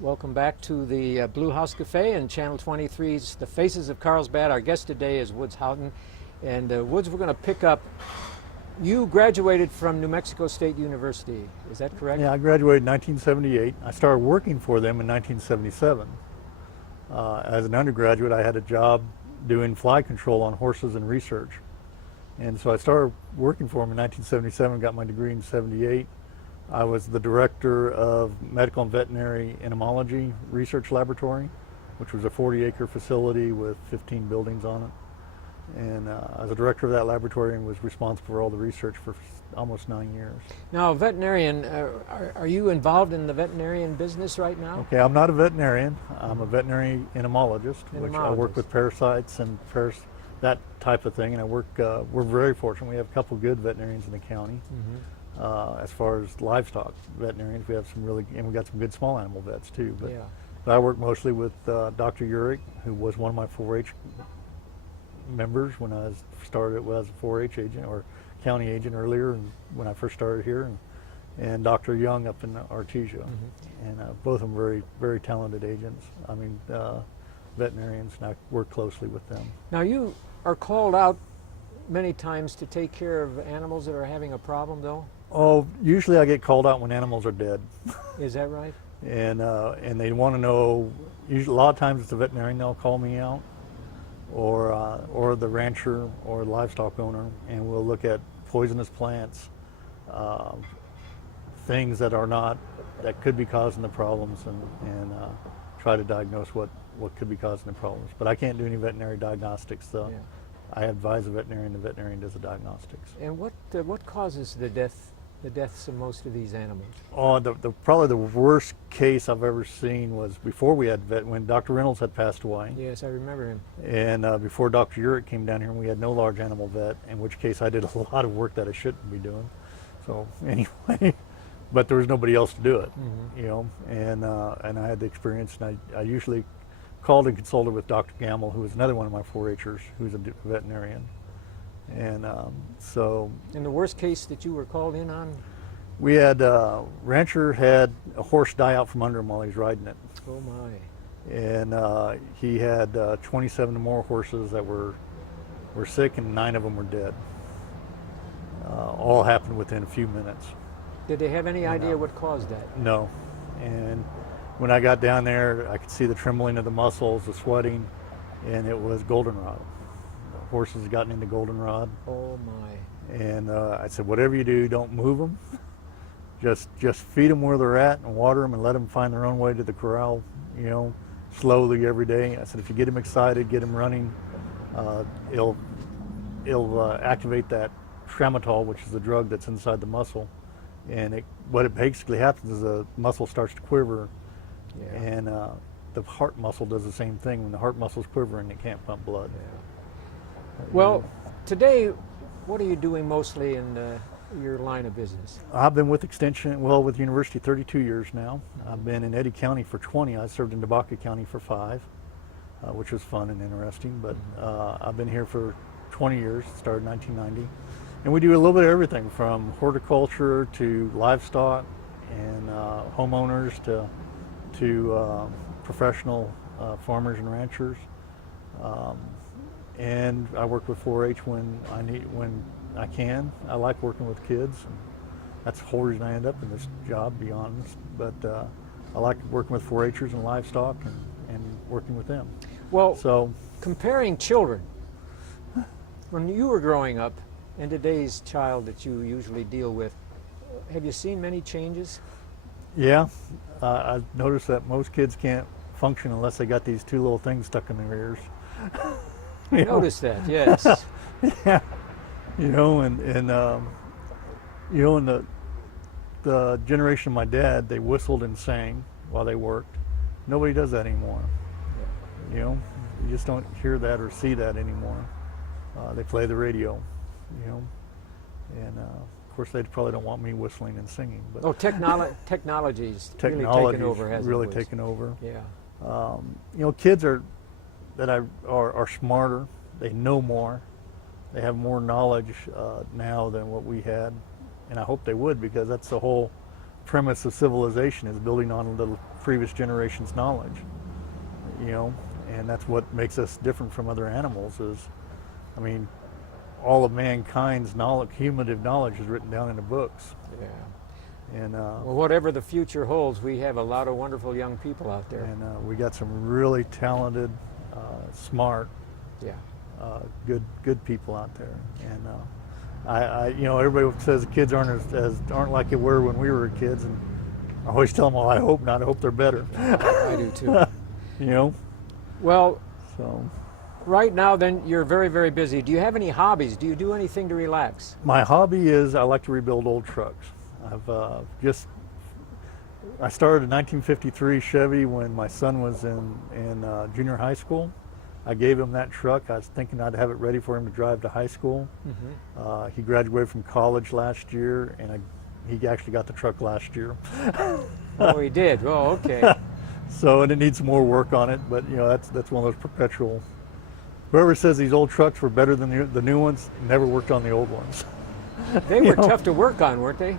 Welcome back to the Blue House Cafe and Channel 23's The Faces of Carlsbad. Our guest today is Woods Houghton. And Woods, we're going to pick up, you graduated from New Mexico State University, is that correct? Yeah, I graduated in 1978. I started working for them in 1977. As an undergraduate, I had a job doing fly control on horses and research. And so I started working for them in 1977, got my degree in 78. I was the director of Medical and Veterinary Entomology Research Laboratory, which was a 40-acre facility with 15 buildings on it. And I was a director of that laboratory and was responsible for all the research for almost 9 years. Now, veterinarian, are you involved in the veterinarian business right now? Okay, I'm not a veterinarian. I'm a veterinary entomologist, which I work with parasites and that type of thing. And I work, we're very fortunate. We have a couple good veterinarians in the county. As far as livestock veterinarians, we have some really, and we got some good small animal vets too. But I work mostly with Dr. Urich, who was one of my 4-H members when I started as a 4-H agent or county agent earlier, and when I first started here, and Dr. Young up in Artesia, and both of them very, very talented agents. I mean, veterinarians, and I work closely with them. Now, you are called out many times to take care of animals that are having a problem, though? Oh, usually I get called out when animals are dead. Is that right? And they want to know, usually, a lot of times it's the veterinarian they'll call me out, or the rancher or livestock owner, and we'll look at poisonous plants, things that could be causing the problems, and try to diagnose what could be causing the problems. But I can't do any veterinary diagnostics, though. Yeah. I advise a veterinarian, the veterinarian does the diagnostics. And what causes the deaths of most of these animals? Oh, probably the worst case I've ever seen was before we had when Dr. Reynolds had passed away. Yes, I remember him. And before Dr. Urich came down here, and we had no large animal vet, in which case I did a lot of work that I shouldn't be doing. So anyway, but there was nobody else to do it, you know, and I had the experience, and I usually called and consulted with Dr. Gamble, who was another one of my 4-H'ers, who's a veterinarian. And so... And the worst case that you were called in on? We had, rancher had a horse die out from under him while he was riding it. Oh my. And he had 27 more horses that were sick, and 9 of them were dead. All happened within a few minutes. Did they have any idea what caused that? No. And when I got down there, I could see the trembling of the muscles, the sweating, and it was goldenrod. The horses had gotten into goldenrod. Oh my. And I said, whatever you do, don't move them. Just feed them where they're at and water them and let them find their own way to the corral, you know, slowly every day. I said, if you get them excited, get them running, it'll activate that tramadol, which is the drug that's inside the muscle. And what it basically happens is the muscle starts to quiver. Yeah. And the heart muscle does the same thing. When the heart muscle's quivering, it can't pump blood. Yeah. Well, today, what are you doing mostly in your line of business? I've been with Extension, with the university 32 years now. I've been in Eddy County for 20. I served in Tobacco County for 5, which was fun and interesting. But I've been here for 20 years, started in 1990. And we do a little bit of everything from horticulture to livestock and homeowners to professional farmers and ranchers, and I work with 4-H when I can. I like working with kids, and that's the whole reason I end up in this job, to be honest. But I like working with 4-Hers and livestock and working with them. Well, so comparing children, when you were growing up and today's child that you usually deal with, have you seen many changes? Yeah, I've noticed that most kids can't function unless they got these 2 little things stuck in their ears. I noticed that, yes. Yeah, you know, and you know, in the generation of my dad, they whistled and sang while they worked. Nobody does that anymore. You know, you just don't hear that or see that anymore. They play the radio, you know, and of course they probably don't want me whistling and singing. But technology's really taken over, hasn't it? Really taken over. Yeah. You know, kids are smarter. They know more. They have more knowledge now than what we had, and I hope they would, because that's the whole premise of civilization, is building on previous generation's knowledge, you know, and that's what makes us different from other animals is, I mean, all of mankind's knowledge, cumulative knowledge is written down in the books. Yeah. And Well, whatever the future holds, we have a lot of wonderful young people out there. and we got some really talented, smart, Yeah. good people out there. And you know, everybody says the kids aren't like they were when we were kids, and I always tell them, well, I hope not. I hope they're better. I do too. You know, Well, so right now then you're very, very busy. Do you have any hobbies? Do you do anything to relax? my hobby is I like to rebuild old trucks. I started a 1953 Chevy when my son was in junior high school. I gave him that truck. I was thinking I'd have it ready for him to drive to high school. He graduated from college last year, and he actually got the truck last year. Oh, he did. Oh, okay. So, and it needs some more work on it, but you know, that's one of those perpetual. Whoever says these old trucks were better than the new ones never worked on the old ones. They were tough to work on, weren't they?